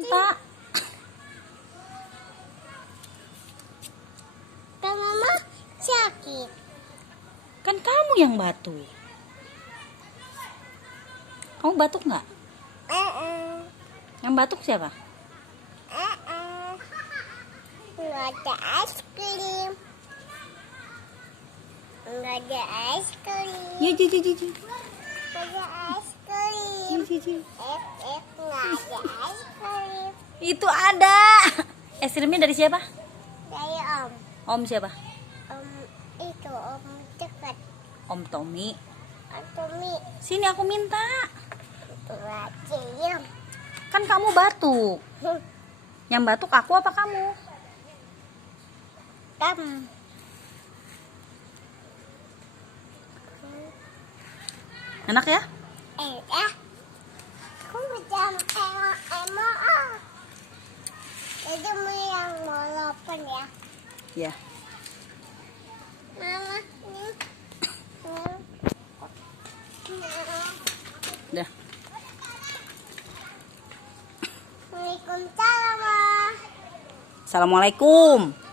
Pak, kan mama sakit. kan kamu yang batuk. Kamu batuk nggak? Yang batuk siapa? Nggak ada es krim. Nggak ada es krim. Ya, ji. Nggak ada es krim. Nggak ada es krim. Itu ada. Es krimnya dari siapa? Dari om. Om siapa? Om dekat. Om Tommy. Om Tommy. Sini aku minta. Cium. Kan kamu batuk. Yang batuk aku apa kamu? Enak ya? Aku macam emo. Itu yang walaupun ya. Ya. Mama, Dah. Waalaikumsalam. Assalamualaikum.